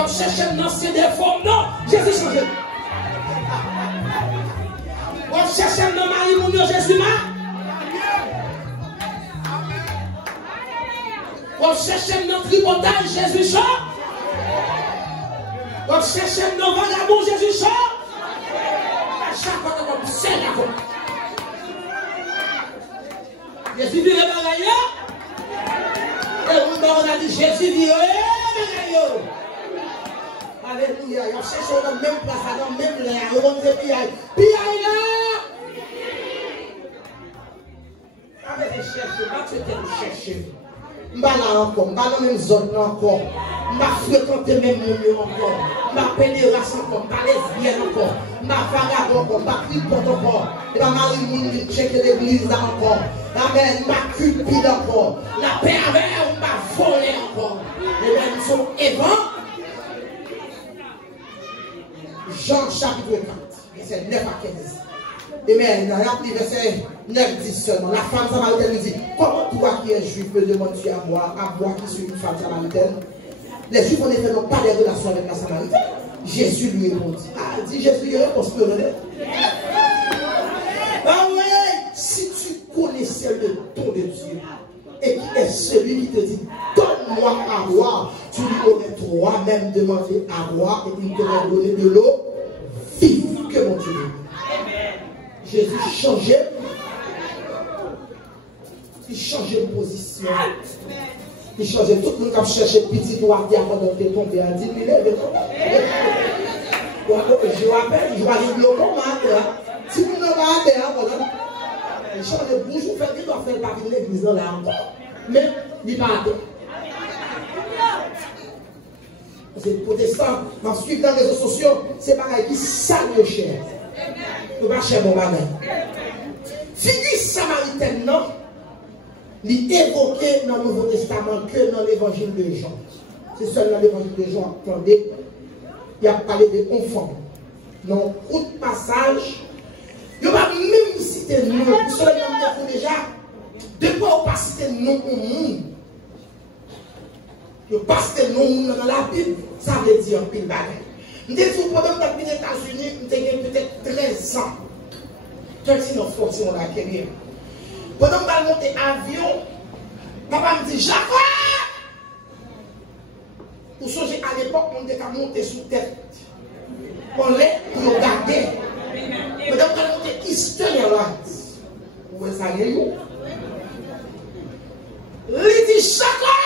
va chercher dans ces défauts, non, Jésus change. On va chercher dans Marie, mon Dieu, Jésus, on cherche dans tripotage, Jésus chante. On cherche dans vagabond, Jésus chante. À chaque fois qu'on sait d'accord. Jésus vire bagaille. Et on a dit Jésus vire bagaille. Alléluia. On cherche dans la même place, dans le même l'air. On dit piaille. Piaille là. Avec les chercheurs, pas que tu chercher. M'a là encore, m'a dans même zone encore, m'a fréquenté même mon encore, m'a pénérasse encore, m'a lesbienne encore, m'a vagabond encore, m'a cripote encore, m'a mari moun qui check l'église là encore, amen, m'a cupide encore, m'a pervers, m'a volé encore, et même ils sont évents. Jean chapitre 4, verset 9 à 15. Amen. Dans le verset 9, 10 seulement. La femme samaritaine nous dit, comment toi qui es juif me demandes-tu à moi qui suis une femme samaritaine? Les juifs en effet n'ont pas de relation avec la samaritaine. Jésus lui répondit. Ah, dit Jésus, il répond ce que l'on est. Ah oui, si tu connaissais le don de Dieu et qui est celui qui te dit, donne-moi à boire, tu lui aurais toi-même demandé à boire et il t'aurait donné de l'eau vive que mon Dieu. Jésus changeait. Il changeait de position. Il changeait. Tout le monde qui a cherché petit doigt pendant que tu es tombé à 10 000 je rappelle, je vais aller glaucome. Si vous n'avez pas il change de bouche, vous faites, il doit faire partie de l'église là encore. Mais il n'est pas à c'est protestant. Ensuite, dans les réseaux sociaux, c'est pareil qui sagne cher. Nous va chercher mon bagage. Figure samaritaine, non? Il évoqué dans le Nouveau Testament que dans l'évangile de Jean. C'est seulement dans l'évangile de Jean. Attendez, il a parlé de enfants. Dans le passage, il va même citer nous. Vous savez, déjà, de quoi on pas citer nous au monde? Il pas citer nous dans la Bible, ça veut dire pile bagage. Je dis que pendant que je suis aux États-Unis, j'ai peut-être 13 ans. 13 ans, 14 ans, carrière. Pendant que je monte avion, papa me dit, Jacob! Pour songer à l'époque, on était monté sous tête. On l'est pour regarder. Pendant que je monte Eastern Airlines. Où est-ce que ça y est? Il dit, Jacob!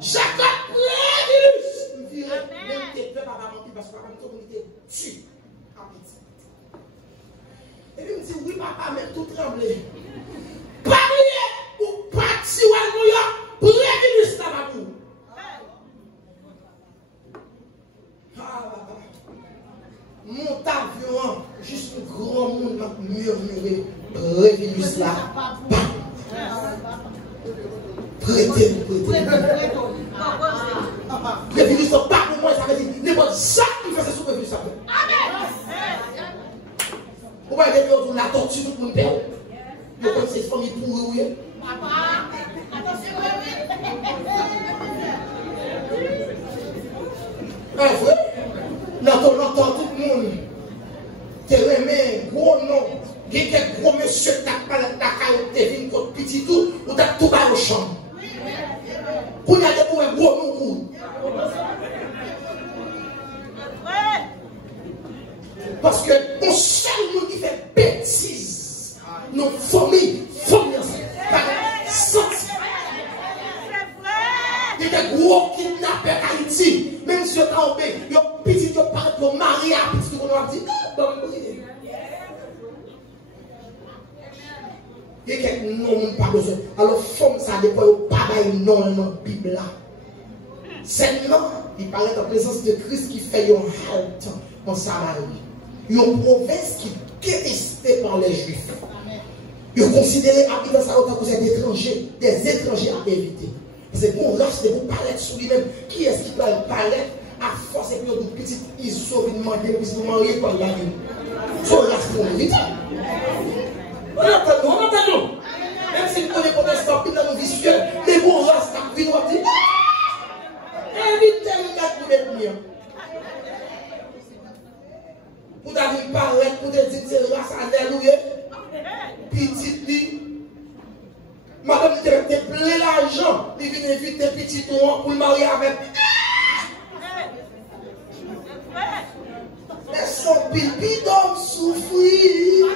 Jacob, Lévis! Il dit, même tes peurs, papa m'a dit, parce que papa m'a dit, tu. Et puis il me dit, oui, papa, mais tout tremblé. Parler ou partir à New York pour Lévis, ça va tout. Mon avion, juste un grand monde m'a murmuré, Révinus là. Prêtez. Révinus pas pour moi, ça veut dire, n'importe ça qui fait ça sur Révinus. Amen. Vous voyez, la tortue, tout le monde perd. Vous connaissez cette famille pour vous. Papa, attention, oui. L'entend tout le monde. T'es remis, gros nom. Il y a des gros monsieur qui ont parlé de la carotte, t'es venu contre petit tout, ou t'as tout bas au champ. Vous avez un gros nom. Parce que on seul nous qui fait bêtise, nos familles, par sens. Il y a des gros kidnappeurs à Haïti, même si on est tombé, il y a un petit qui parle pour marier à petit qui a dit, il y a quelques noms pas besoin. Alors, femme, ça dépend pas d'un nom dans la Bible là. C'est non, il parlait en présence de Christ qui fait un halt en Samarie. Une province qui est détestée par les Juifs. Ils ont considéré habitant ça autant que des étrangers à éviter. C'est bon, race de vous paraître sur lui-même. Qui est-ce qui doit paraître à force et puis une petite iso, une demander, puis vous mariez par la vie. C'est race pour éviter. On entend. Même si vous connaissez protestants, puis dans nos vicieux, les bons races, on dit, évitez mettre pour détenir. Pour t'avoir paraître, pour te dire que c'est race à délouer. Petit li. Madame te plein l'argent. Il vient inviter petit noir pour le marier avec. Mais son pipi d'homme souffrir.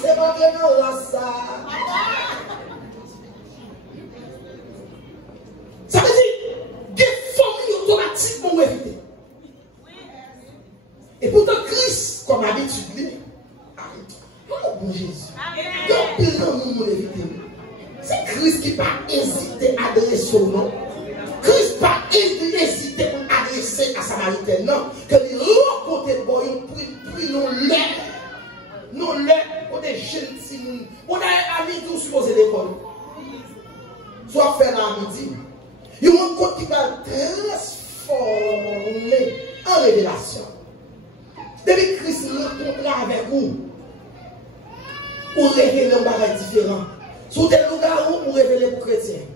C'est pas vraiment là ça. Ça veut dire, des familles automatiquement éviter. Et pourtant, Christ, comme habitude, oh bon Jésus, c'est Christ qui n'a pas hésité à adresser son nom. Christ n'a pas hésité à adresser à Samaritain. Non, que les côté de boy, on prie non l'air. Non l'air, on est gentil. On a un ami tout supposé l'école. Soit fait la midi. Il y a un côté qui va transformer en révélation. Depuis Christ rencontre avec vous, pour révéler un bagage différent. Sous des loups-garous, pour révéler pour chrétiens.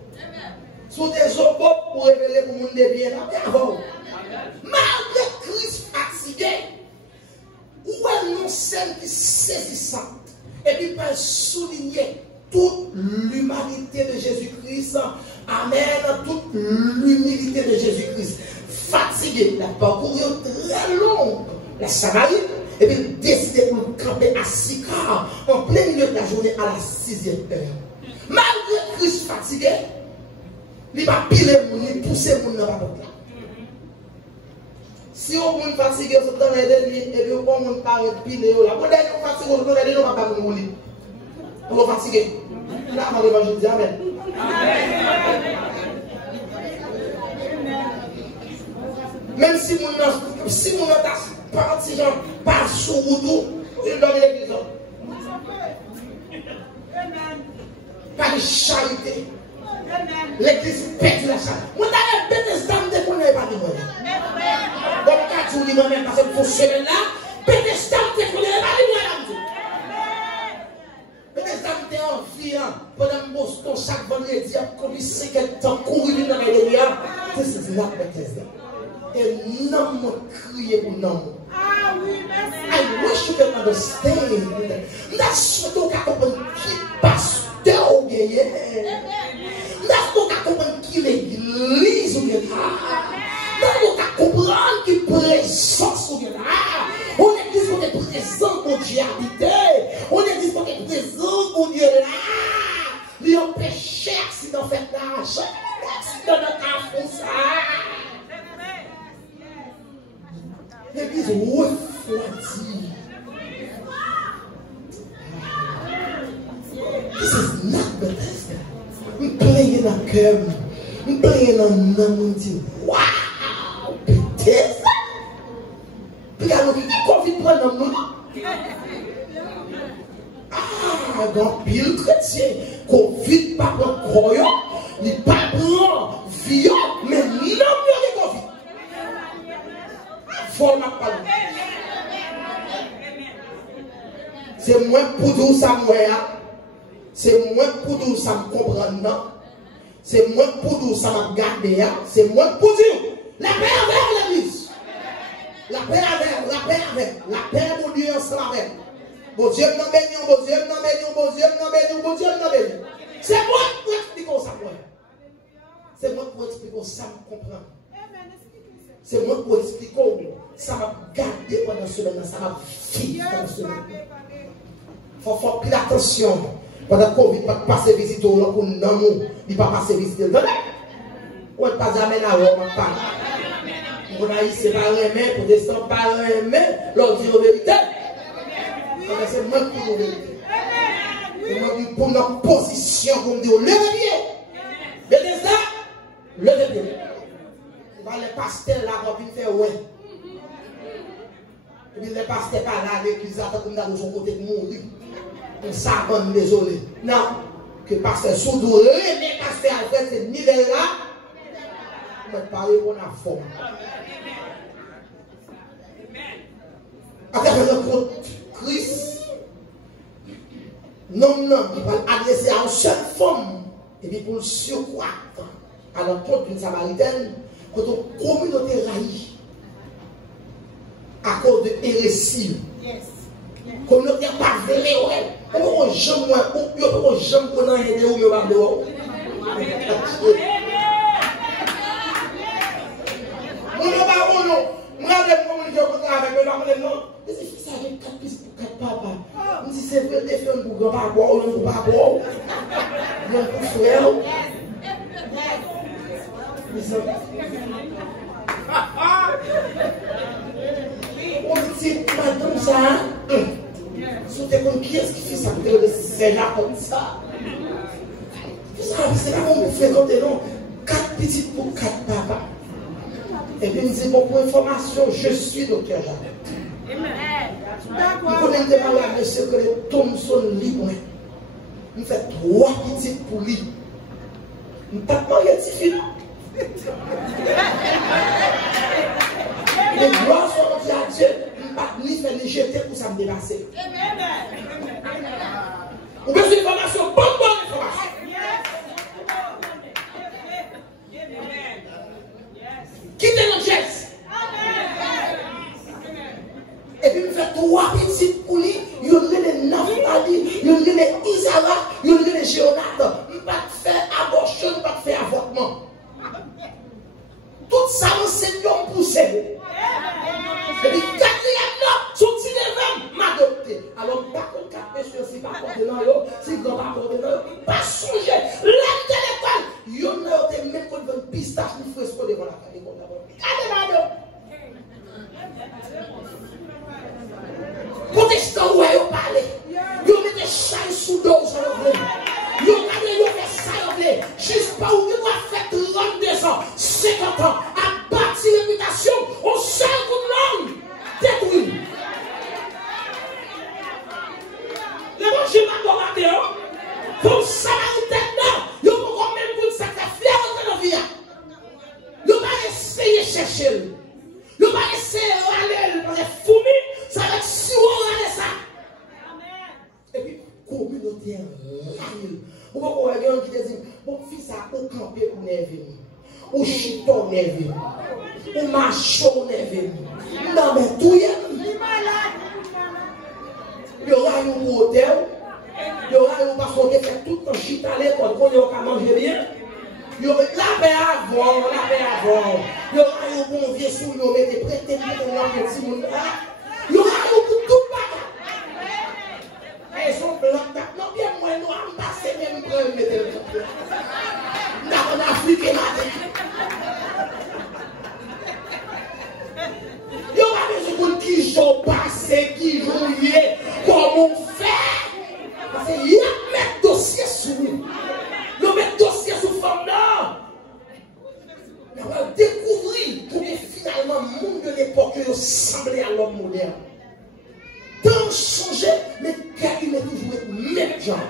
Sous des opos, pour révéler pour le monde de bien. Malgré Christ fatigué, où est une scène qui saisissante, et puis peut souligner toute l'humanité de Jésus-Christ. Amen. Toute l'humilité de Jésus-Christ. Fatigué, il a parcouru très long la Samarie, et puis décidé de camper à Sychar en plein milieu de la journée à la 6e heure. Malgré Christ fatigué, il va piler le monde, il pousse le monde dans la porte. Si on est fatigué, on dans les derniers, et puis on ne peut pas piler là. Quand on est fatigué, on ne peut pas mourir. On est fatigué. Là, on va l'évangile dire Amen. Même si mon parti, genre, pas sous route, il donne l'église. Pas de charité. L'église pète la charité. Moi, d'ailleurs, Bethesda, je ne connais pas de moi. Comme quand tu dis moi-même, parce que pour ce là, Bethesda, je ne connais pas de moi. Bethesda, je suis en vie, pendant Boston, chaque vendredi, comme il sait qu'elle t'a couru dans les délires. C'est là, Bethesda. Et non, me crier pour non. Ah oui, merci. I wish you can understand. That's what you comprendre qui pasteur ou bien. That's what you comprendre qui l'église ou bien. That's what you comprendre qui présence ou bien. On église qu'on est présent pour Dieu habiter. On église qu'on est présent pour Dieu là. Il empêche accident fait l'argent. Accident dans ta France. L'église refroidie. This is not Bethesda. I'm playing a cœur. I'm playing a nom. Wow! Bethesda? Regarde, Covid prend un nom. Ah, donc, pile chrétien. Covid pas prend croyant. Il pas prend viol, mais non, il y a Covid. C'est moins pour nous ça c'est moins pour nous ça me comprendre, c'est moins pour nous ça me garder, c'est moins pour nous la paix avec l'église, la paix avec pour Dieu ensemble avec. Bon Dieu non béni, bon Dieu non béni, bon Dieu non béni, bon Dieu non béni. C'est moi qui explique ça moi. C'est moi qui explique ça me comprendre. C'est moi qui explique ça m'a gardé pendant ce moment, ça m'a fini pendant ce moment. Il faut faire plus attention. Pendant que Covid va passer visiter au pour nous, il va passer visiter. On ne peut pas amener à Rome. On a ici par un main, pour descendre par un main, l'on dit la vérité. C'est moi qui dis la vérité. C'est moi qui pour notre position, pour me dire, levez bien. Bethesda, levez bien. Les pasteurs là vont venir faire ouais. Et puis les pasteurs pas là, l'église là, comme dans son côté de mourir. On s'abonne, désolé. Non, que pasteur Soudou, les pasteurs à faire ce niveau là, on va parler pour la forme. Avec le rencontre Christ, non, il va adresser à une seule femme, et puis pour le surcroître. à l'encontre d'une Samaritaine, quand une communauté raillie à cause de hérésie. Communauté pas vraie, ouais. On ne jamais connaître aider ou me parler. On ne va pas, non. Moi, je communiquer avec eux, non. Mais c'est ça avec 4 fils pour 4 papas. On dit c'est vrai, des filles pour grand-papa, on ne peut pas boire. Non, pour frère. On dit, madame, ça. Si tu es qui est-ce qui fait ça? C'est là comme ça. C'est pas comme vous faites quand non. 4 petites pour 4 papas. Et puis, il me dit, bon, pour information, je suis docteur Jacques. Il connaît des malades, monsieur, que les Thomson libres. Il fait 3 petites pour lui. Il ne tape pas, il est différent. Les gloires sont rendues à Dieu. Il ne pas ni faire ni jeter pour ça me dépasser. Vous avez une information, bonne information. Quittez notre geste. Et puis, il fait 3 petites pour lui. Il y a les Naphtali, il y a les Isara, il y a les Géonate. Il ne va pas faire abortion, il ne va pas faire avortement. Tout ça, enseignant poussé. Et puis, 4e là, son petit neveu m'a adopté. Alors, par contre, 4 messieurs, si pas porté dans l'eau, si vous pas porté dans l'eau, pas songer. L'âme de l'école, il y a même quand il veut une pistache, une fresco devant la famille. Allez, madame. Protestant, ouais, vous parlez. Vous mettez chaille sous dos, ça vous plaît. Vous regardez, vous faites ça, vous plaît. Juste pas où vous avez fait 32 ans, 50 ans, à bâtir réputation, au seul coup de langue, détruit. Le manger m'a demandé, comme ça, vous êtes là. Vous pouvez même vous sacrifier dans la vie. Vous va essayer de chercher. Vous va essayer d'aller dans les fourmis. Ça va être si on a ça. Et puis, communauté raille. Ou pas qu'on regarde qui dit, bon, fils, ça a campé pour nerver. Ou chiton nerver. Ou macho nerver. Non, mais tout y est. Il y aura un hôtel. Il y aura un parce qu'on fait tout le temps chita à l'école, qu'on y a manger bien. Il y aura la paix avant, la paix avant. Il y aura un bon vieux sous, il y aura des prêtés pour le petit monde. Il y aura tout le bagage. Ils sont blancs. Non, bien moi, nous avons passé même pour mettre le truc. Nous avons Afrique et matin. Il y aura des gens qui sont passés, qui jouaient, comment faire. Parce qu'il y a un dossier sous nous. Il y a un dossier sous femme là. On va découvrir pour que finalement le monde de l'époque ressemblait à l'homme moderne. Tant changé, mais il est toujours le même genre.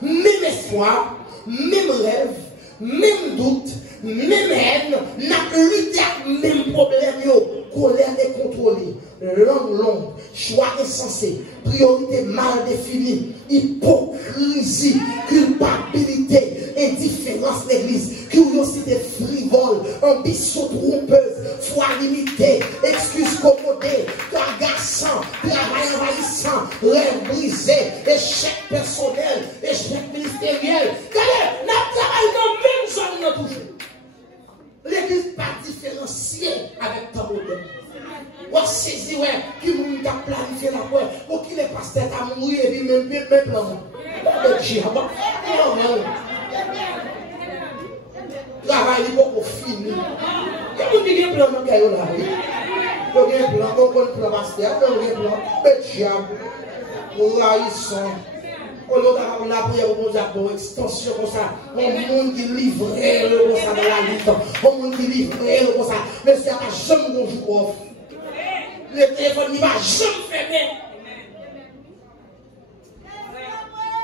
Même espoir, même rêve, même doute, même haine, n'a lutté avec le même problème. Colère décontrôlée, langue longue, choix insensé, priorité mal définie, hypocrisie, culpabilité, indifférence l'église, curiosité frivole, ambition trompeuse, foi limitée, excuse commodée, agaçant, travail envahissant, rêve brisé, échec personnel, échec ministériel. Regardez, nous travaillons dans le même genre toujours. L'église pas différenciée avec ta modèle. On saisit, ouais, qui nous a planifié la foi, pour qui les pasteurs a mouru et puis même plan. Le diable. Travail, il faut qu'on finisse. Il y a un plan dans le là. Il y a un plan, on connaît le plan pasteur, il y a un plan. Le diable. Nous haïssons. On a la prière pour extension comme ça. On monde qui livrait comme ça dans la lutte. On monde qui livrait comme ça. Mais c'est à jamais bonjour. Le téléphone ne va jamais fermer.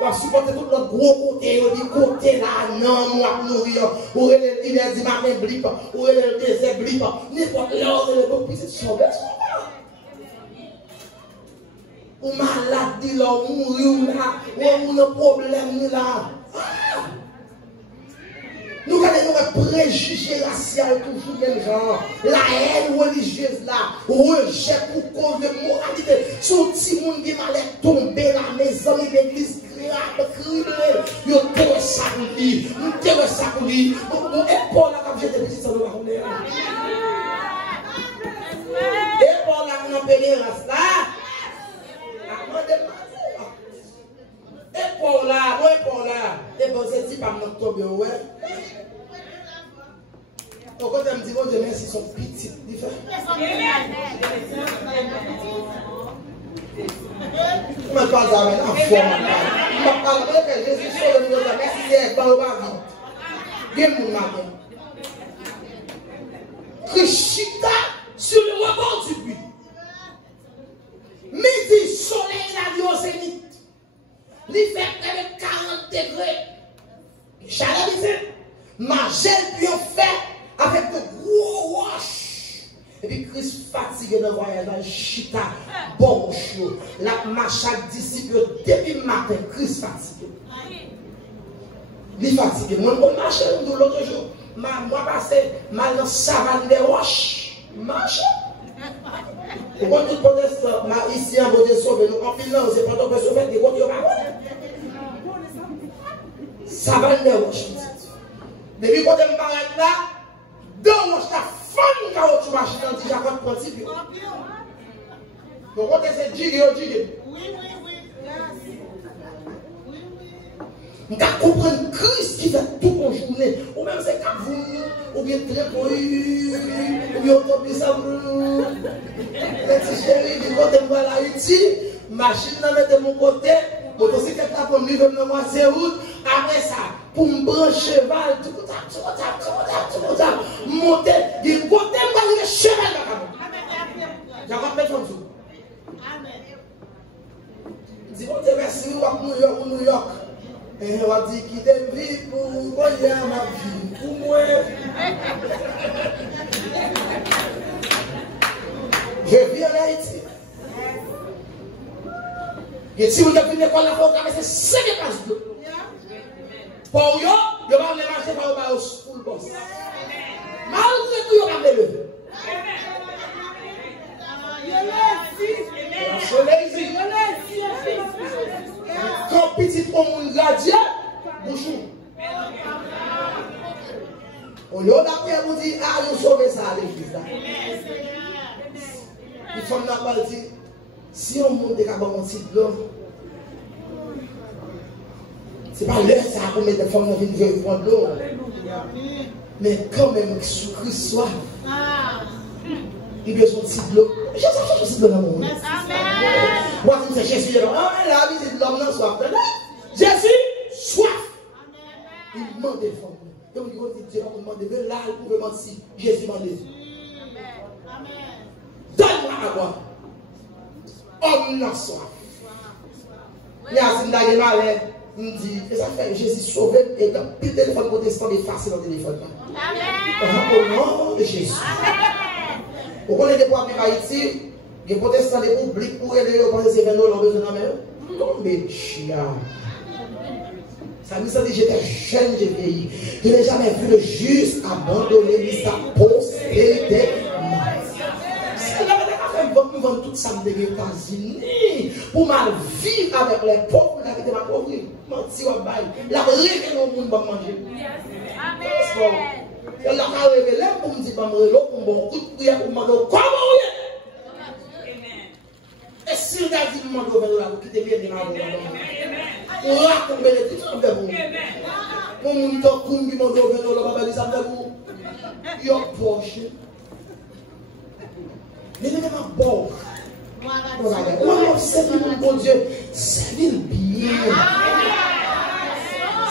On va supporter tout notre gros côté. On dit côté là, non, moi, nourrir. Ou il a dit matin blip. Ou il a le désert blip. N'importe là, on est le petit sauvé. Ou maladie là, ou mourir là, ou un problème là. Nous avons préjugé racial toujours même genre. La haine religieuse là, rejet pour cause de moralité. Son petit monde qui m'a tombé la maison de l'église, criblé. Yo terre ça pour lui. Nous terre ça pour lui. Mon épaule là, comme j'étais petit, ça nous va remettre. Épaule là, on a payé là. Épaule là, et bon, c'est type à mon octobre, ouais. Pourquoi tu me dis, bon, Dieu merci, ils sont petits, différents. Je ne parle pas avec l'enfant. Je ne parle pas avec Jésus sur le niveau de la merci, c'est dans le bas. Bien mon matin. Christa sur le rebord du puits. Midi, soleil, la vie au zénith. Il fait près de 40 degrés. Chaleur, il fait. Ma gel, puis on fait avec de gros roches. Et puis Christ fatigué de voyage dans le chita, bon chaud. La marche chaque disciple depuis le matin, Christ fatigué. Il fatigué. Moi, je marche l'autre jour. Moi, passé mal dans la savane des roches. Marche. Et quand tout protestant, ici en Côte sauvé, nous en pile là, c'est pas ton peu sauvé, et quand tu vas savane des roches. Depuis quand tu me parles là, deux roches, ta femme qui a tu machine dans le Japon de principe. Donc quand c'est digé. Oui. Nous comprenons Christ qui fait tout en journée. Ou même c'est qu'à vous, ou bien très poli, ou bien autobus à vous. Les petits chéris, du côté de la Haïti, machine à mettre mon côté, motocyclette à pour vivre dans moi, c'est route. Après ça, pour me brancher cheval, tout ça, monter, du côté de cheval là. J'ai rappelé comme ça. Amen. Dis bon, merci, ou New York. Et on va dire qu'il est vie pour voyer ma vie, pour moi. Je vis en Haïti. Et si vous avez une école, c'est 5 places d'eau. Pour vous, vous allez marcher par le school boss. Malgré tout, vous allez lever. Quand petit homme gardien, bonjour. Au lieu d'après vous dire, ah, nous sauvons ça à l'église. Il faut nous dire, si on monte des cabans en petit blanc, c'est pas l'heure ça pour mettre des femmes dans une vieille prendre l'eau. Mais quand même, sous Christ soit, il y a son petit blanc. Je sais pas si c'est dans mon monde. Moi, c'est Jésus. La visite de l'homme dans soif. Jésus, soif. Il demande des femmes. Donc, il dit, Dieu va demander, mais là, il pouvait mentir. Jésus m'a dit. Donne-moi à boire. Homme n'a soif. Il y a un qui malade. Il me dit, et ça fait Jésus sauvé. Et quand plus de téléphone protestant, il est facile dans le téléphone. Au nom de Jésus. Vous connaissez des points de Haïti, les protestants des publics pour aider les gens, c'est 20 $, besoin de même. Tombez chien. Ça veut dire que j'étais jeune, j'ai vieilli. Je n'ai jamais vu le juste abandonner ni sa postérité. Si vous avez fait vendre tout ça des États-Unis pour mal vivre avec les pauvres, la vie de ma pauvre, mentir au bail, la révéler au monde pour manger. Amen. Elle a révélé pour me dire que je vais un bon coup de prière pour me demander comment vous êtes. Et si vous avez dit que je vais vous quitter bien de ma vie, on va tomber les petits avec vous. Mon monde est comme qui m'a dit que je vais vous avec vous. Il y a un poche. Mais il y a un bon. On observe mon bon Dieu. Servir bien.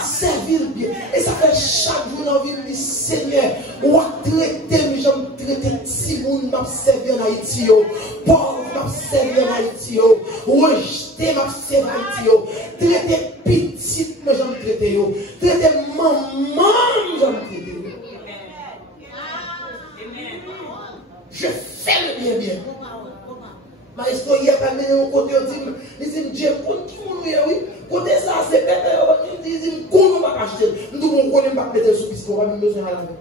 Servir bien. Et ça fait chaque jour dans la vie du Seigneur. On va traiter, mais j'aime traiter si vous m'observez en Haïti. Pauvre m'observez en Haïti. Rejeté m'observez en Haïti. Traiter petite, mais j'aime traiter. Traiter maman, j'aime traiter. Je fais le bien. Mais est-ce qu'il y a pas de côté, il dit, Dieu, pour tout le monde, oui, côté ça, c'est bête. dit, qu'on ne va pas acheter. Nous devons qu'on ne va pas mettre sur puisqu'on va même besoin à la main.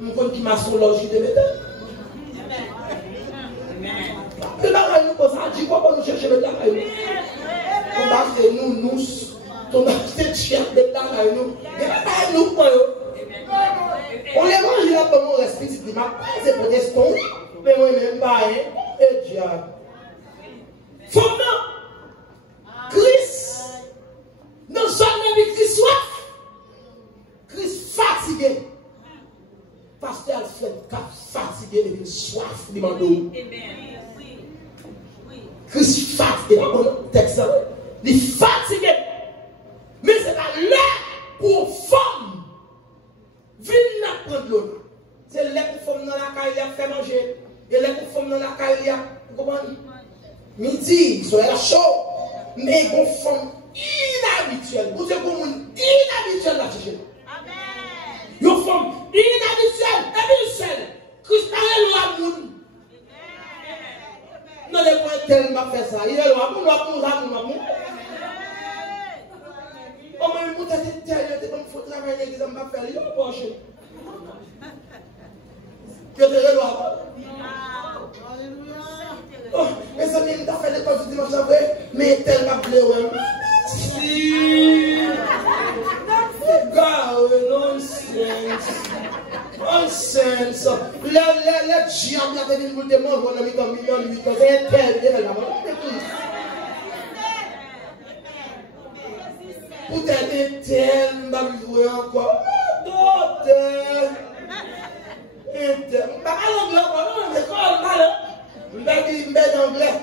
Nous connaissons qui m'a son logis de mettre. Le bagage nous pose à dire, pourquoi nous cherchons le bagage? On va acheter nous, on va acheter chien de bagage nous. Et pas nous, quoi. On les mange là comme on reste petit, c'est pour des stones, mais on n'aime pas, hein, et diable. Faut non, Christ, non seulement Christ soif, Christ fatigué. Pasteur Alfred, fatigué, il soif, il demande où. Christ fatigué, dans le texte, il fatigué. Mais c'est pas l'heure pour femme. Viens prendre l'eau. C'est là pour femme dans la caille, il a fait manger. Et là pour femme dans la caille, il a, vous comprenez? Midi, soyez chaud. Mais une femme inhabituelle. Vous êtes comme une inhabituelle là, chercher. Amen. Une femme inhabituelle, habituelle. Christ a le l'amour. Non, les points tellement fait ça. Il est là, pour nous. Comment il m'a dit que il faut travailler avec les hommes à faire, il va pas acheter. Que tu es là. Oh, mais ça m'a fait des choses dimanche après, mais tellement pleuré. Merci. God, nonsense. Nonsense. Les diables ont été venus te manger, on a mis comme million, c'est tel, là. Pour t'aider, tel, m'a joué encore. D'autres. Pas mal anglais, non, mais quoi, mal. M'bête anglais.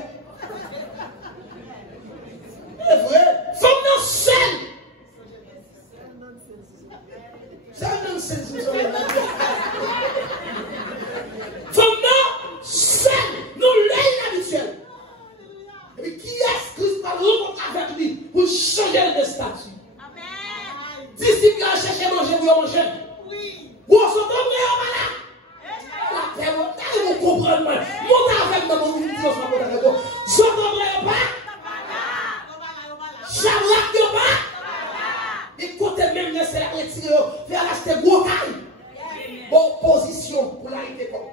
C'est vrai. Faut nous seul. C'est un nonsense, vous savez. Faut nous seul. Nous l'inhabituel. Et puis qui est-ce que Christ va rencontrer avec lui pour changer de statut? Amen. Disciples qui ont cherché à manger pour manger. Oui. Vous êtes malade. La terre, vous comprenez. Montez avec moi, vous dites, je ne comprends pas. Charlotte de pas. Et côté même, c'est la retirer, faire acheter gros caille. Bonne position pour l'arrêter comme.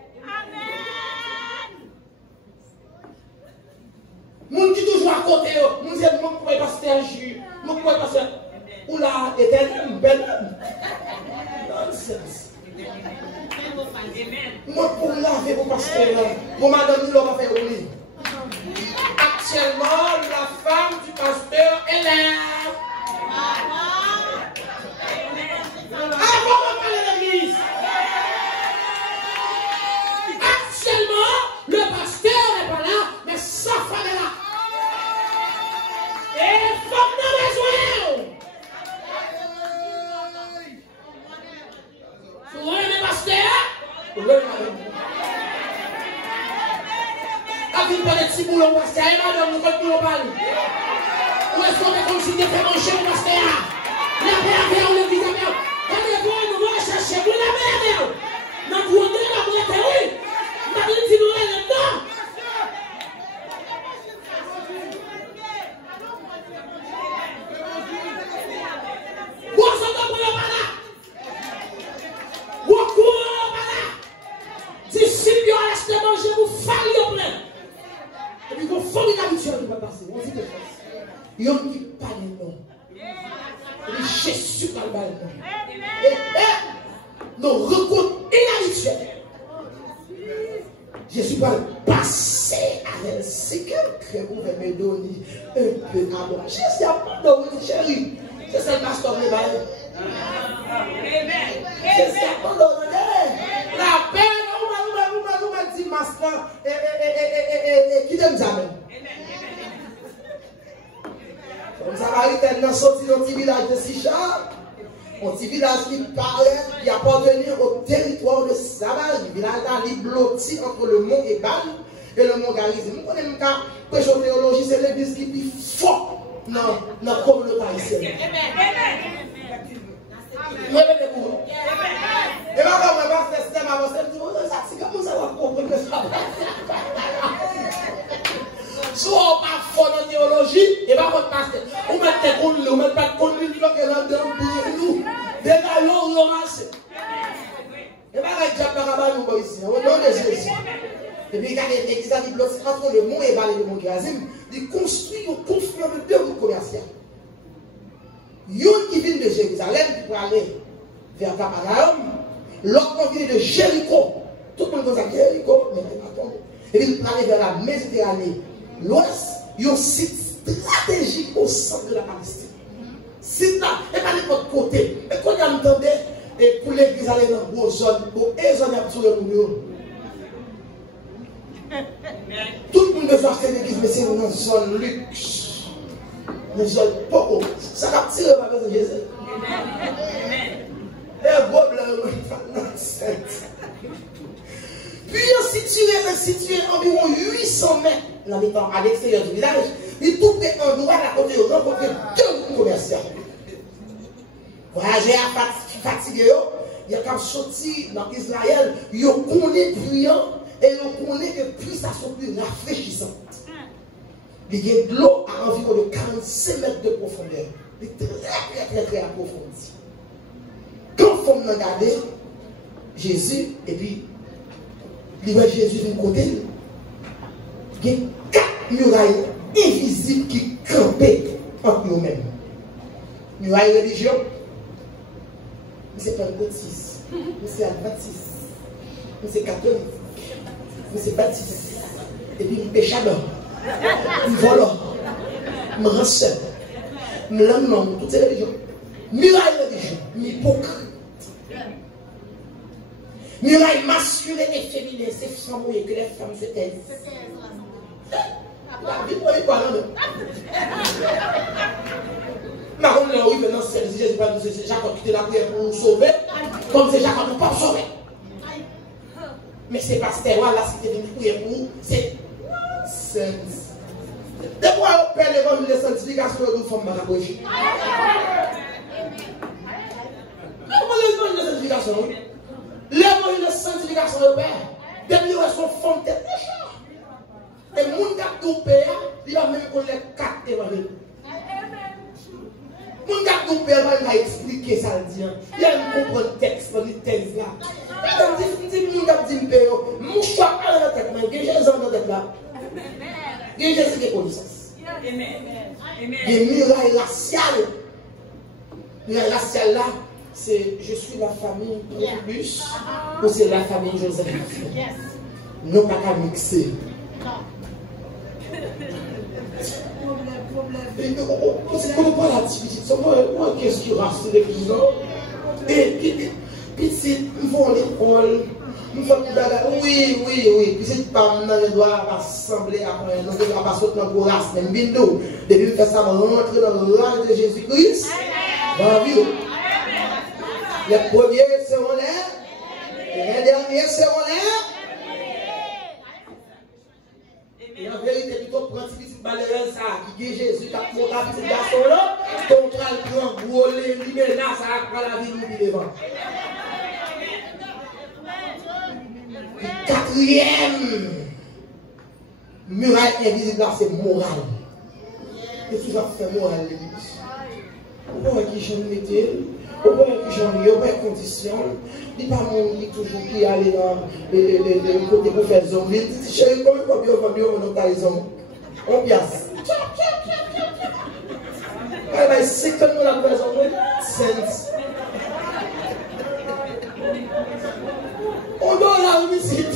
Moun qui toujours à côté, moun dit, moun pouvez passer un jus, moun pouvez passer. Ou là, éternel, belle. Nonsense. Moi, pour laver pour pasteur, pour madame, nous l'avons fait rouler. Actuellement, la femme du pasteur est là. Ah, bon, on parle de l'église. Actuellement, le pasteur n'est pas là, mais sa femme est là. Et femme n'a besoin. Vous voyez le pasteur? Avec une palette de boulot, pasteur, et madame, nous ne pouvons pas. Où est-ce qu'on est continué de faire manger le pasteur? La paix à l'église à merde. Et les bois, nous allons chercher, vous la paix à merde. Nous avons donné la paix, oui. Nous avons dit, nous allons non. Vous êtes pour le pana. Vous courez le pana. Disciples, restez manger, vous fallez au plein. Et puis, vous fallait l'habitude de passer. On dit des choses. Il y a qui parle non. Jésus dans le bal. Et nos rencontres inhabituelles. Jésus va passer à elle. Si quelqu'un pouvait me donner un peu d'amour. Jésus a pas donné, chérie. C'est ça le pasteur de bail. C'est ça qu'on donne. La paix, on m'a dit, master, et qui t'aime ça même? Comme ça, Marie-Thène a sorti dans un petit village de Sichard, un petit village qui parlait, qui appartenait au territoire de Samarie. Le village là, blotti entre le mont Ebal et le mont Garizim. Nous connaissons qu'à prêcher en théologie, c'est l'église qui est plus forte dans la communauté haïtienne. Moi, je vais vous. Et maintenant, on va faire ce système avancé. C'est comme ça, on va comprendre ça. Soit on pas fort en théologie, et pas votre pasteur. On met tes comptes, on met pas de compte, on met là dedans pour nous. Déjà, on ramasse. Et bien, il y a des gens qui ici. On donne des Jésus. Et puis, quand l'église a dit entre le mont et le mont Gazim, il construit un confluent de deux routes commerciales. Il y a qui vient de Jérusalem pour aller vers Capernaum. L'autre vient de Jéricho. Tout le monde connaît Jéricho, mais attendez. Et puis, il aller vers la Méditerranée. L'ouest, il y a un site stratégique au centre de la Palestine. C'est là, et pas de l'autre côté. Et quand on entendait, et pour l'église aller dans une grosse zone, pour les zones à tout le monde. Tout le monde veut acheter l'église, mais c'est une zone luxe. Une zone pauvre. Ça va tirer par exemple Jésus. Et un gros blanc, puis situé environ 800 mètres à l'extérieur du village. Il trouve un endroit à côté de rencontrer deux routes commerciales. Voyager à fatigué, il y a qu'à sortir dans Israël, il y a connaît bruyant et il connaît que plus ça soit plus rafraîchissant. Il y a de l'eau à environ de 45 mètres de profondeur. Il est très approfondi. Quand on regarde Jésus, et puis il voit Jésus d'un côté, il y a 4 murailles invisibles qui campaient entre nous-mêmes. Muraille religion, c'est pentecôtiste, c'est adventiste, c'est catholique, c'est baptiste, et puis il péchador, il vole, il ranceur, il l'homme, toutes ces religions. Muraille religion, hypocrite. Muraille masculine et féminin, c'est sans mouiller que les femmes se taisent. La vie pour les parents. Marron, là, oui, maintenant, c'est Jacob qui était là pour nous sauver, comme c'est Jacob, nous pas sauver. Mais c'est pasteur, là, c'était venu pour nous, c'est. Des fois, on perd l'évangile de sanctification de nous femmes à la bouche. Comment l'évangile de sanctification? L'évangile de sanctification de père, depuis qu'ils sont fonds de tête méchants. Et le monde qui a tout payé, il va même connaître les 4 évangiles. Le monde qui a tout payé, il va expliquer ça. Il va comprendre le texte dans les thèses là. Il dit, le monde qui a dit, mon choix à la tête, il y a Jésus dans la tête là. Il y a Jésus qui est connaissance. Il y a une muraille raciale. Muraille raciale là. C'est je suis la famille plus ou c'est la famille Joseph. Non pas qu'à mixer. C'est comme pas la difficulté. Moi, qu'est-ce qui reste les gens? Et puis c'est ils vont à l'école. Oui. Puis c'est pas maintenant je dois rassembler après. Donc je dois pas sortir dans le race. Même bientôt. Depuis faire ça, on va rentrer dans le rang de Jésus-Christ. Dans la vie. Les premiers seront là, les derniers seront là. Et en vérité, plutôt prendre une petite balayette ça, qui est Jésus, qui a monté un petit garçon là, qu'on prend le grand gros libéré là, ça prend la vie nous devant. Le 4e muraille invisible là, c'est moral. Et qui va faire moral l'église? Pourquoi qui j'en mettais? Pourquoi j'en ai pas de conditions? Il n'y a pas mon lit toujours qui aller dans le côté pour faire zombie. Il dit, chérie, comment il va bien on a les hommes? On piasse. C'est comme nous la personne, sense. On doit la visite. $1.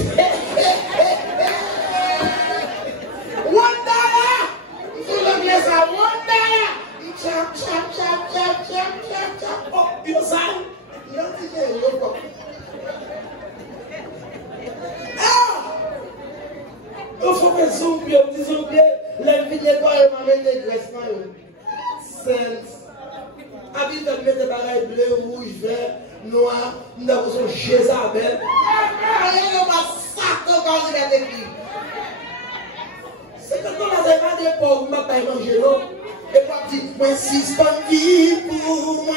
Nous l'avons bien ça, $1. Chap. Oh, you say? You don't think you're local. Ah! Il faut que zombie, les vidéos pas mettre des graisses dans habite de mettre des bagages bleu, rouge, vert, noir, nous avons son Jézabel. Rien ne va ça quand je vais écrit. C'est que quand on a des pauvres, on ne va pas manger l'eau. Et puis, moi, si c'est pas vie pour moi,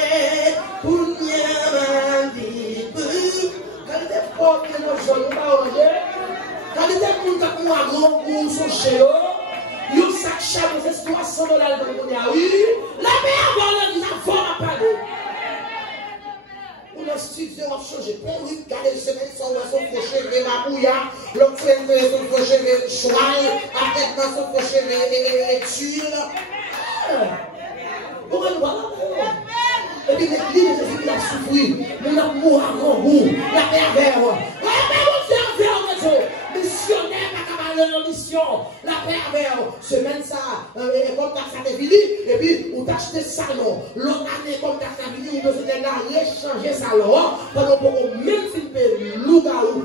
pour moi, vie pour quand il est pauvre, il est jeune, il va manger. Quand il est pour moi, gros, pour son chéo, il sac chameau, c'est $300 dans le monde. Oui, la paix avant l'église, avant la parler. On a studio, on a changé. Oui, regardez le semaine, son crochet, ma bouilla, l'autre frère, son crochet, choix, après, son crochet, tuile. Vous voyez, voilà. Et puis l'église, Jésus qui a souffert. Mon amour à grand goût. La pervers. Missionnaire, pas capable de mission. La pervers. Semaine ça, comme ça fait fini. Et puis, on t'a acheté salon. L'autre année, comme ça fait fini, on besoin d'aller changer salon. Pendant qu'on même filmer loup-garou.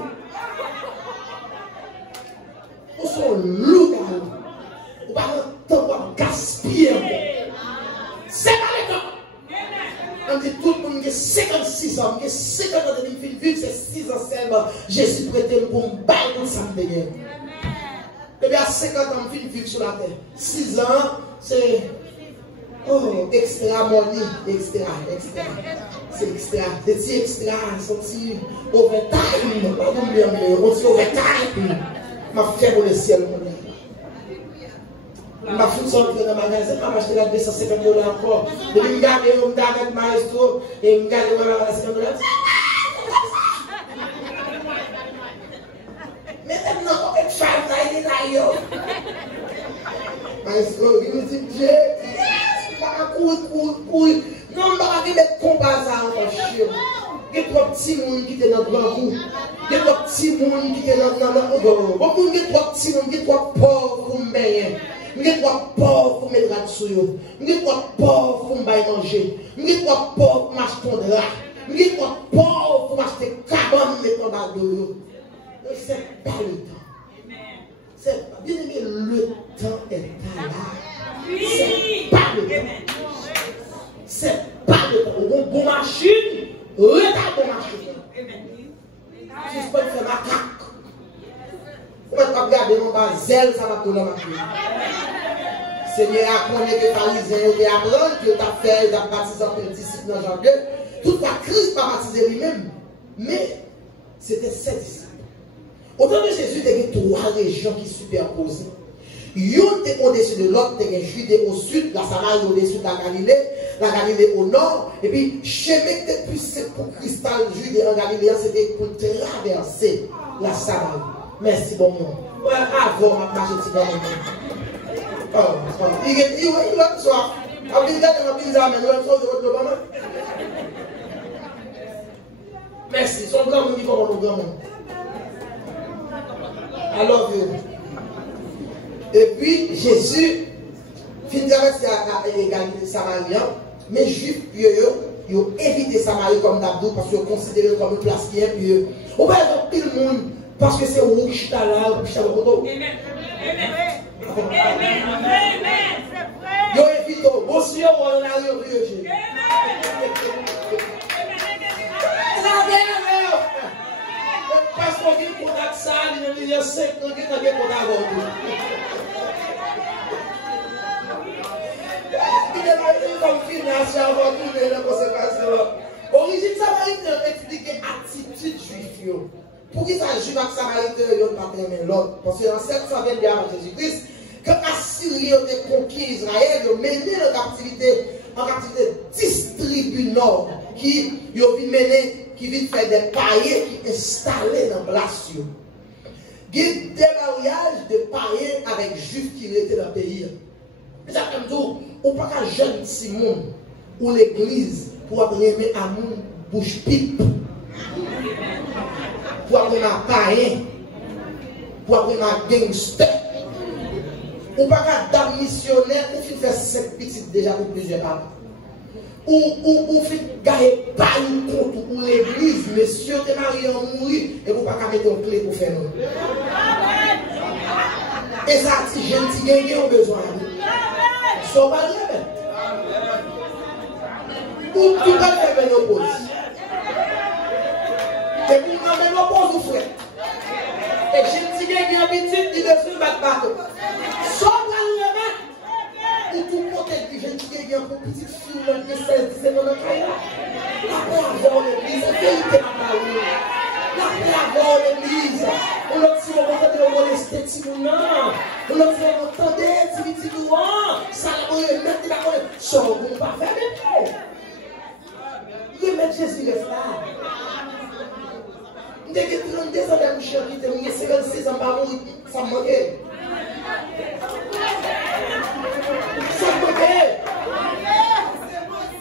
On sont loup-garou. On va pas gaspiller. C'est pas le temps. On dit tout le monde qui a 56 ans, qui a 50 ans de vivre, c'est 6 ans seulement. Jésus prête pour me battre pour ça me dégaine. Et bien à 50 ans, on vivre sur la terre. 6 ans, c'est extra money, extra. C'est extra. Des petits extra, c'est petit overtime. Pas comme bien, mais on dit overtime. Ma fait pour le ciel, mon ami. Ma fille sortit dans le magasin, m'a acheté la $250 encore. Je me regarde, je me regarde avec maestro, et je me regarde, je me regarde $50. Mais maintenant, on fait faire il est là, maestro, il me dit, je vais courir. Non, je ne vais pas mettre combat ça encore, chien. Il y a trois petits monde qui étaient dans le grand coup. Il y a trois petits monde qui étaient dans le grand coup. Beaucoup de trois petits monde, il y a trois pauvres pour me baigner. Je suis trop pauvre pour mettre la sur eux. Je suis trop pauvre pour me manger. Je suis trop pauvre pour m'acheter un drap. Je suis trop pauvre pour m'acheter cabane mettre dans l'eau. C'est pas le temps. C'est pas bien aimé, le temps est là. C'est pas le temps. C'est pas le temps. On bon machine, retard bon machine. Si je peux faire ma caque. Vous ne pouvez pas regarder mon bas zèle, ça va tout dans ma vie. Seigneur a connu que les Parisiens ont appris que tu as fait, tu as baptisé en petit disciple dans Jean 2. Toutefois, Christ n'a pas baptisé lui-même. Mais c'était 7 disciples. Au temps de Jésus, il y avait 3 régions qui superposaient. Une était au-dessus de l'autre, il y avait Judée au sud, la Samarie au-dessus de la Galilée au nord. Et puis, chemin qui était plus pour Christ en Judée en Galilée, c'était pour traverser la Samarie. Merci, bon monde. Avant, ma marche est dans le monde. Oh, il va soir. Merci, son grand monde qui comprend le grand monde. I love you. Et puis, Jésus, fin traverser la Samarie, mais Juifs, ils ont évité Samarie comme d'abdou parce qu'ils ont considéré comme une place qui est pieuse. On va être tout le monde. Parce que c'est où qui est là, où qui est là. Amen. Yo évite, monsieur, on a réussi. Parce qu'on vient pour la salle, il y a 5 ans qui ont pour la robe. Il y a comme finance avant tout les conséquences. Origine samaritaine explique attitude juive. Pour qui ça juif avec samaritain, ils n'ont pas aimé l'autre. Parce que dans 722 avant Jésus-Christ, quand Assyrie a conquis Israël, ils ont mené en captivité 10 tribus nord qui viennent mener, qui viennent faire des païens qui installés dans la place. Il y a des mariages de païens avec juifs qui étaient dans le pays. Mais ça comme tout, on ne peut pas jeune Simon ou l'église pour aimer à mon bouche pipe. Pour apprendre à païen, pour apprendre à gangster. Ou pas qu'à dame missionnaire, ou fait faire 5 petites déjà pour plusieurs parents. Ou fait gagner pas une compte ou l'église, monsieur t'es marié en mourir, et vous pas qu'à mettre une clé pour faire nous. Et ça, si jeune petit gang ont besoin. Sont pas bien. Ou tu vas faire ménopause. Et vous m'avez ménopause ou frère. Et jeune petit gang qui a petit, il veut se battre bateau. Sont pas le ou tout côté du jeune petit gang qui a une petite fille, de 16 ans dans le cahier. La paix avant l'église, c'est vérité la parole. La paix avant l'église. On a dit, on va te molester, non. Vous ne faites entendre, si vous ça va remettre la monnaie. Ça ne va pas faire même. Remettre Jésus reste là. Dès que 32 ans de bouche qui te 56 ans par mourir, ça me manquait. Ça me manquait.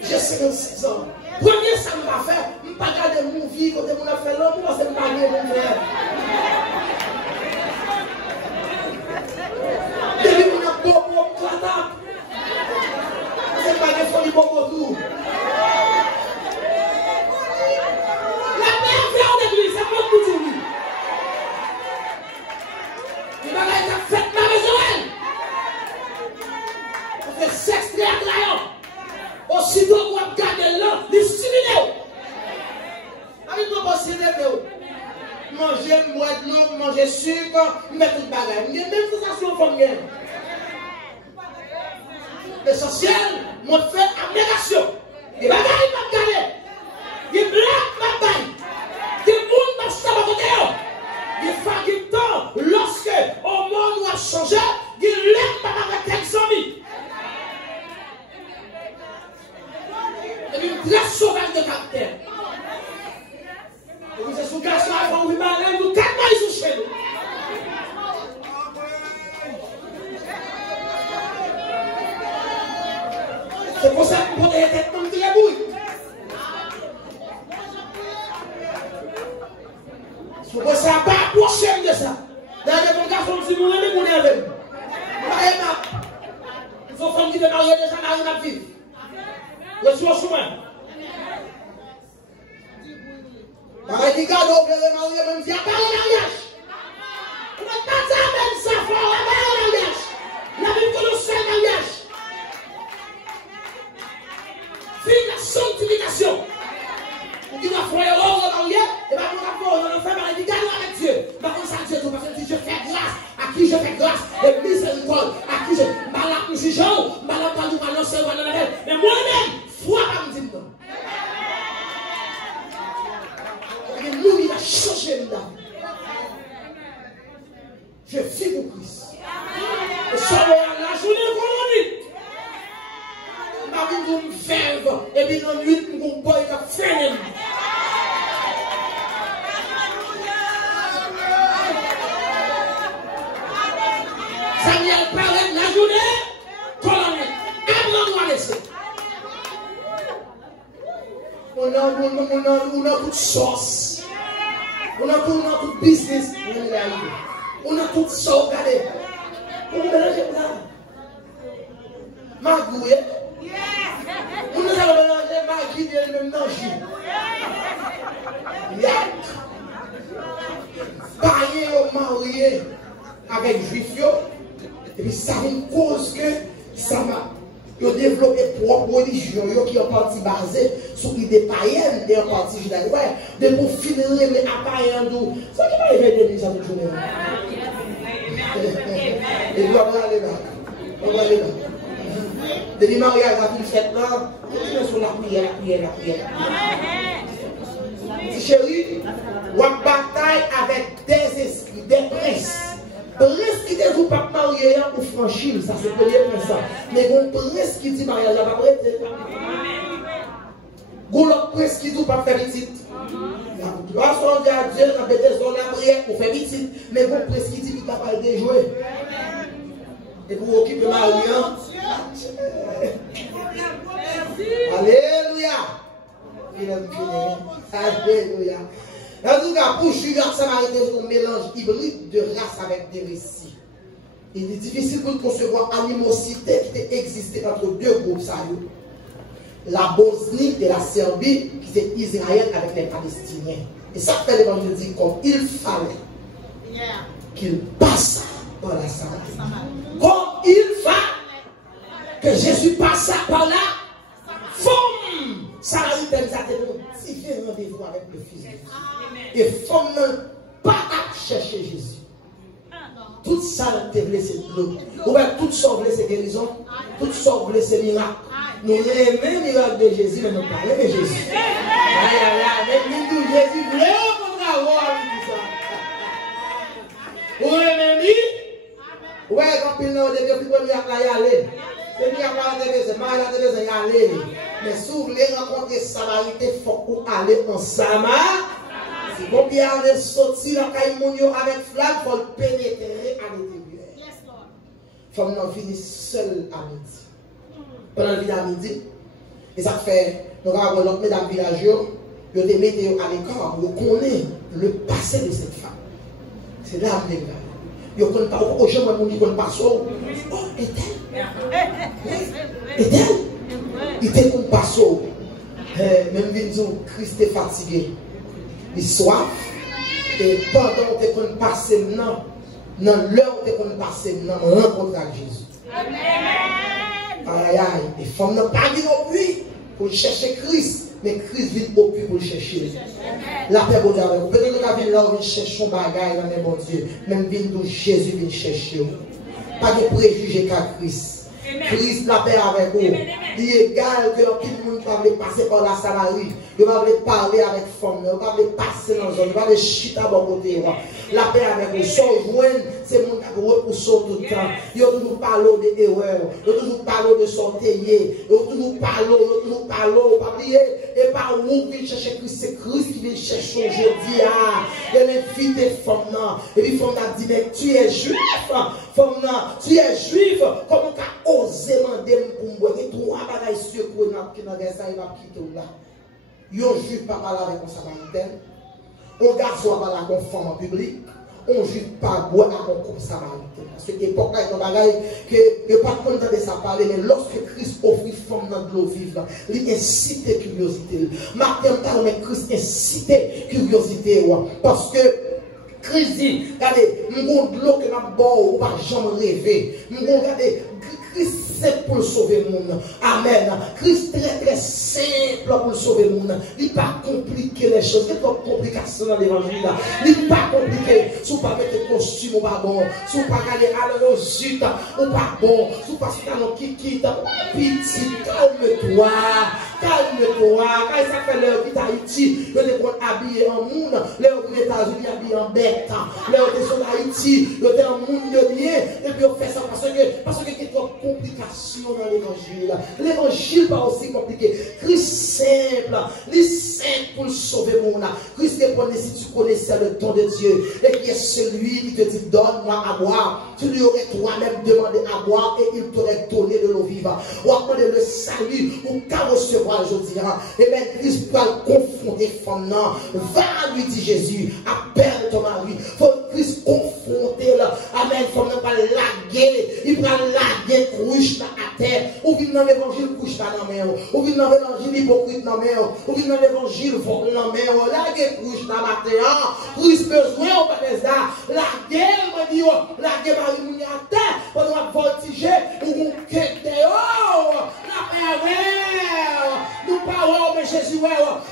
J'ai 56 ans. Premier, ça me va faire. Je ne vais pas garder mon vie quand je vais faire l'homme, parce que je ne vais pas garder mon frère. Depuis que je n'ai pas beaucoup de temps, je ne vais pas faire beaucoup de tout. La mère vient de l'église, c'est pas pour tout. Il va être fait par Joël. On fait s'extraire de la aussitôt qu'on va garder là, les stimuler. Avec mon boss, c'est manger moi de l'eau, manger sucre, mettre tout bagage. Il y a même sensation comme bien. L'essentiel, moi fait abnégation. Les bagages, il va garder. Les blagues, ma baille. Les monde dans ce côté. Il faut qu'il temps, lorsque au monde a changé, il lève ma bague avec amis. Et une très sauvage de caractère. Et vous êtes sous garçon avant, vous m'allez, vous tellement ils sont chez nous. C'est pour ça que vous pouvez être comme des bouilles. Si vous ne savez pas approcher de ça, dans les garçons, si vous voulez, vous n'avez pas. Il faut faire qui veut marier déjà, marier ma vie. Je suis au chemin. Pareil, dit cadeau, vous voulez marier, même s'il n'y a pas de mariage. Vous n'êtes pas ça, même ça, il faut avoir un mariage. La Bible nous fait un mariage. Vive la sanctification. Vous dites, il faut avoir un mariage, et bien, on fait mariage, dit cadeau avec Dieu. Par contre, ça, Dieu, parce que je fais grâce. À qui je fais grâce, et miséricorde. À qui je malade, nous jugeons, malade, nous balançons, mais moi-même, foi, pas me dire non. Nous, il a changé le nom. Je vis pour Christ. Et ça va la journée économique. Ma vie me verve. Et puis dans la nuit, mon boy a fait. Samuel parlait la journée économique. Avant de laisser. On a toute sauce. On a tout business. On a tout ça. Regardez. On mélange là. Magoué. On a mélangé Magui et même Nanji. Yak. Païen ou marié avec juif. Et puis ça une cause que ça va. Ils ont développé propre religion qui est en partie basée sur l'idée païenne et en partie judaïque. De pour finir les appareils d'où. C'est qui va arriver de l'église à toute journée. Et on va aller là. On va aller là. Depuis mariage à une fête là, continuez sur la prière. Chérie, on bataille avec des esprits, des princes. Prince qui ne vous pas marier pour franchir, ça c'est le premier prince. Mais un prince qui dit mariage à pas prêter. Un prince qui dit pas faire petite. Tu vas songer à Dieu dans la prière pour faire petite. Mais un prince qui dit qu'il n'est pas de jouer. Et vous occupez Marion. Alléluia. Alléluia. En tout cas, pour Judas, ça m'a été un mélange hybride de race avec des récits. Il est difficile de concevoir l'animosité qui existait entre deux groupes, la Bosnie et la Serbie, qui c'est Israël avec les Palestiniens. Et ça fait l'évangile dit comme il fallait qu'il passe par la Samarie. Comme il fallait que Jésus passe par là, femme, Samarie, ça a été un différent rendez-vous avec le Fils de Dieu. Et femme n'a pas à chercher Jésus. Tout ça, c'est blessé de l'eau. Ou bien tout ça, c'est guérison. Tout ça, c'est miracle. Nous aimons le miracle de Jésus, mais nous parlons de Jésus. Aïe, aïe, aïe, mais nous, Jésus, vraiment, pour avoir ça. Ou aimons, ouais, besoin d'y aller. Mais si vous voulez rencontrer Samarité, il faut que vous allez ensemble. Si vous voulez sortir dans le avec flamme, il faut le pénétrer à l'intérieur. Il faut nous venir seul à midi. Pendant le à midi, et ça fait, nous avons l'autre mesdames villageois, nous te mettez à l'écart, vous connaissez le passé de cette femme. C'est là que vous ne connaissez pas, aux gens qui ne connaissent pas ça. Oh, est-elle? Est-elle? Il ne connaît pas ça. Même si Christ est fatigué, il soif, et pendant que tu connais passer maintenant, dans l'heure où tu connais passer maintenant, on rencontre avec Jésus. Amen. Aïe aïe, les femmes n'ont pas dit non plus pour chercher Christ. Mais Christ vient au plus pour le chercher. La paix pour Dieu. Peut-être que là où il cherche son bagage dans les bons Dieu. Même vient d'où Jésus vient chercher. Pas de préjugés qu'à Christ. Christ la paix avec vous. Il est égal que tout le monde va passer par la Samarie. Il va parler avec femme. Il va passer dans la zone. Il va chiter à bon côté. La paix avec vous. Son joint, c'est mon amoureux pour son tout le temps. Il va toujours parler de erreurs. Il va toujours parler de son théier. Il va toujours parler. Pas oublier. Et par où il cherche Christ, c'est Christ qui vient chercher aujourd'hui. Il invite les femmes. Et puis, femme a dit, mais tu es juif. Femme, tu es juif. Comment tu as osé demander pour moi? Et trois bagailles sur qui n'a ça, il va quitter là. Il y a un juif pas parler avec un samaritain. Un garçon pas parler avec une femme en public. On ne juge pas boire avec un samaritain. Parce que l'époque est un bagage que je ne pas content de ça parler, mais lorsque Christ offre une femme dans de l'eau vive, il incite la curiosité. Martin, mais Christ incite la curiosité. Parce que Christ dit, regardez, nous avons de l'eau que nous avons pas jamais rêvé. Nous avons regardé, Christ simple pour sauver le monde. Amen. Christ très très simple pour sauver le monde. Il n'est pas compliqué les choses. Il n'y a pas de complication dans l'évangile. Il n'est pas compliqué. Si vous ne pas mettre de costume, ou pas bon. Si vous ne pas aller à l'osite, ou pas bon. Si vous ne pas faire un kiki, petit, calme-toi. Calme-toi. Quand ça fait leur vie d'Haïti, ils sont habillés en monde. Leur vie d'États-Unis habillés en bête. Leur vie d'Haïti, ils sont en monde de bien. Et puis on fait ça parce que il y a trop de complications dans l'évangile. L'évangile pas aussi compliqué. Christ simple. Il simple pour sauver le monde. Christ répondait si tu connaissais le don de Dieu. Et qui est celui qui te dit donne-moi à boire. Tu lui aurais toi-même demandé à boire et il t'aurait donné de l'eau vive. Ou à le salut ou qu'à recevoir aujourd'hui. Et bien Christ peut confronter femme. Va lui dit Jésus. Appelle ton mari. Faut Christ confronter là. Amen. Faut ne pas laguer. Il va laguer couche à terre. Ou vient dans l'évangile couche dans la main. Ou vient dans l'évangile hypocrite dans la main. Ou vient dans l'évangile vol dans la main. Laguer couche dans la terre. Christ besoin au pas des arts. Laguer, me dit, laguer Marie Mouni à terre. Pendant voltiger. Ou vous quittez. Oh, la paix. Nous parlons, mais Jésus,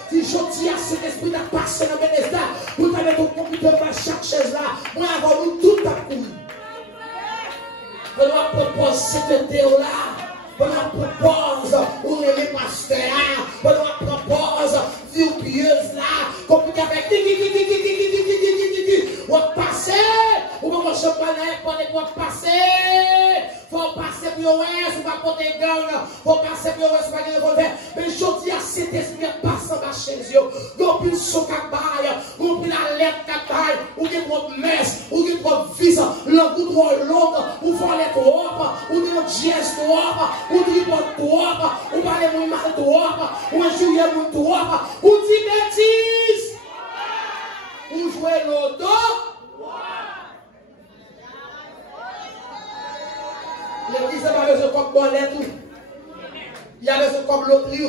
si je tiens cet esprit de passer dans Bethesda, vous avez ton computer par chaque chaise là. Moi, avant nous, tout à coup. On va proposer cette théo-là. On va proposer, on est les pasteurs. On va proposer, vie pieuse là. Computer avec. On va passer. On va manger on va passer. Faut passer pour ouais, faut pas porter gang. Faut passer pour ouais, faut pas gagner revolver. Mais je dis à cet esprit passe en bas chez Dieu. Donc une socabaille, ou la lettre cabaye, ou des trop messe, ou des trop vis, l'angle trop long, ou faut aller trop, ou des gestes trop, ou des trop, ou parler mon mal trop, ou un juillet mon trop, ou des bêtises, ou jouer l'auto. L'église n'a pas besoin comme bonnet tout. Il y a besoin comme loterie.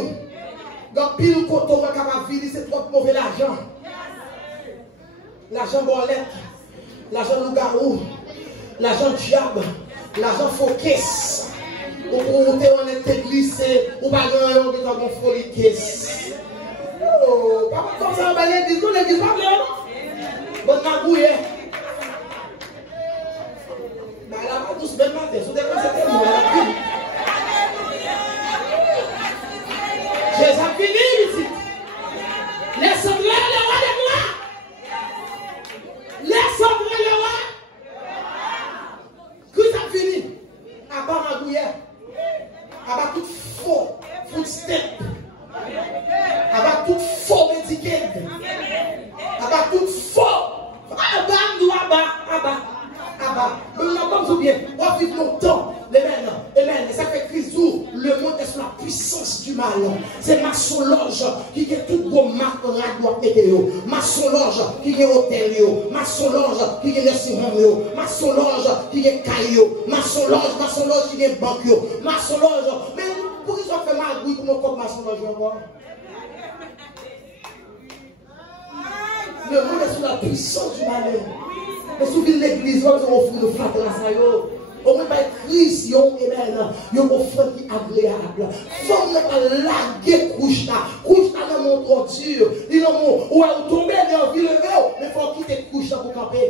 Donc, pile coton va capable vivre, c'est trop mauvais l'argent. L'argent bolette, l'argent loup-garou, l'argent diable, l'argent focus. Ou pour monter en église, ou pas gagner un qui a une folie caisse. Oh, pas comme ça, l'église, l'église pas bien. Bonne magouille. Elle a pas tous même matin, sous des concepts de Jésus a fini ici. Laisse entrer le roi des rois. Laisse entrer le roi. Christ a fini. À part Magouillet. À part toute C'est maçon loge qui est tout gros marque radio météo. Maçon loge qui est hôtel yo. Maçon loge qui est restaurant yo. Maçon loge qui est caillou. Maçon loge qui est banque yo. Maçon loge. Mais pour qu'ils soient fait mal pour nous comme maçon loge encore. Le monde est sous la puissance du malheur. Mais sous l'église, on offre de flatter la saille. Au moins, Christ, il y a un offre qui est agréable. Femme n'est pas laguer couche là. Couche là dans mon torture. Il y a un ou à tomber dans le lever, mais il faut quitter couche là pour camper.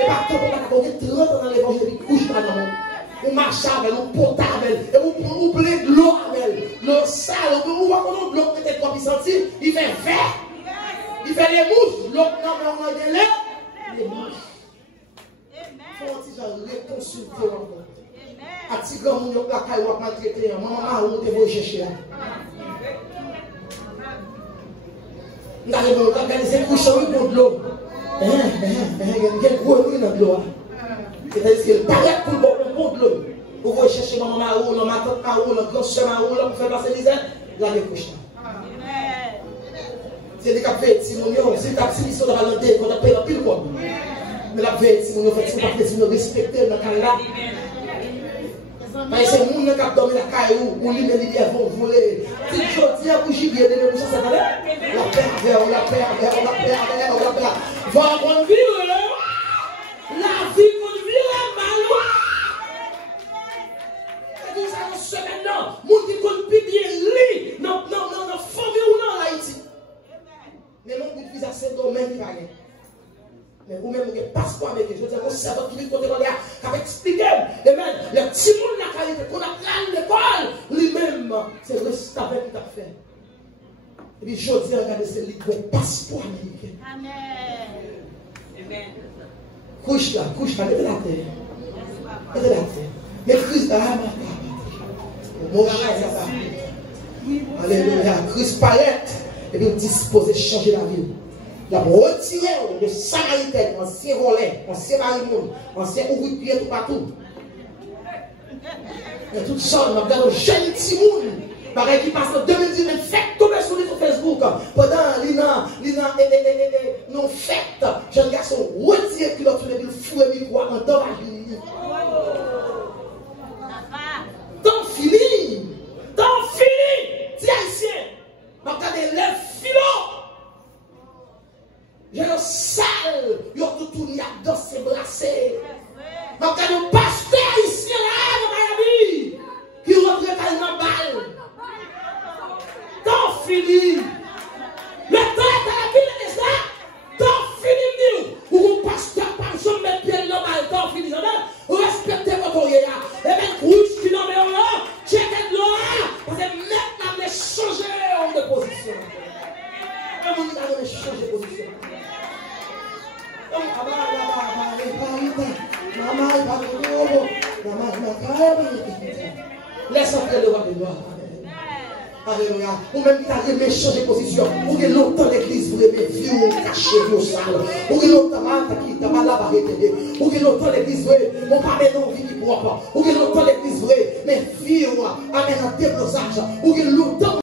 Et par contre, on a 30 ans dans l'évangile, couche là dans mon. On marche avec, on porte avec, et on plein de l'eau avec. L'eau sale, on voit comment l'eau peut-être 3 cm, il fait vert. Il fait les mouches. L'autre, non, mais on a des lèvres. Les mouches. Il faut que tu reconsultes encore. À petit grand monde, la caille va maltraiter. Maman, on te chercher. Nous avons organisé une couche pour de l'eau. Il y a un gros bruit dans l'eau. C'est-à-dire qu'il paraît pour le bon de l'eau. Vous voyez chercher maman Marou, ma tante Marou, ma grand-soeur Marou, pour faire passer les ailes. Là, il y a une couche. C'est des cas de testimoniaux, c'est des cas de testimoniaux dans la langue, on a payé un pile quoi. Mais la veille, si on fait ça, parce que nous respectons la caille-là. Mais c'est le monde qui a dormi la caille où les militaires vont voler. Si je dis à vous, j'y viens de me ça va aller. La pervers, la pervers, la pervers, la pervers. Va qu'on vire là. La vie qu'on vire mal. Et tout ça, on se met là. Monde qui compte bien lit. Non, faut vivre dans Haïti. Mais non, vous utilisez ce domaine qui va gagner. Mais vous-même, vous avez un passeport avec eux. Je veux dire, vous savez qui vient côté de qui va expliquer. Et même, le petit monde de la qualité qu'on a plein l'école, lui-même, c'est le restaurant qui t'a fait. Et puis, je dis, regardez, c'est le passeport américain. Amen. Couche là, mettez la terre. Mettez la terre. Mais Christ, mon cher, alléluia. Christ paraît. Et puis, disposé de changer la vie. La retirer le Samaritain, ancien volet, ancien marimoun, ancien ouvrier tout partout. Il y a toutes sortes, on regarde un jeune petit monde, pareil qui passe en 2010, une fête tomber sur Facebook. Pendant nos fêtes, jeune garçon retiré qui leur tourne le fou et micro en temps à venir. Temps fini, dis haïtien. Regardez les filons. J'ai un sale, il y a tout tourné à danser, brasser. Regardez un pasteur ici, là, dans Miami, qui rentre dans la balle. Temps fini. Le temps est à la ville de ça. Temps fini, nous. Ou un pasteur, par exemple, met pied dans la balle. Temps fini. Respectez votre yéya. Et même, rouge qui n'en met là, checkez de là. Parce que maintenant, on est changé de position. On est changé de position. Laisse entrer le roi de gloire. Alléluia. Ou même qui t'a aimé changer de position. Ou que longtemps l'église vous aimez vivre, cacher vos salles. Ou que longtemps qui t'a mal arrêté. Ou que longtemps l'église vous on parle non vie propre. Ou que longtemps l'église vous mais vivre, amène un déposage. Ou que longtemps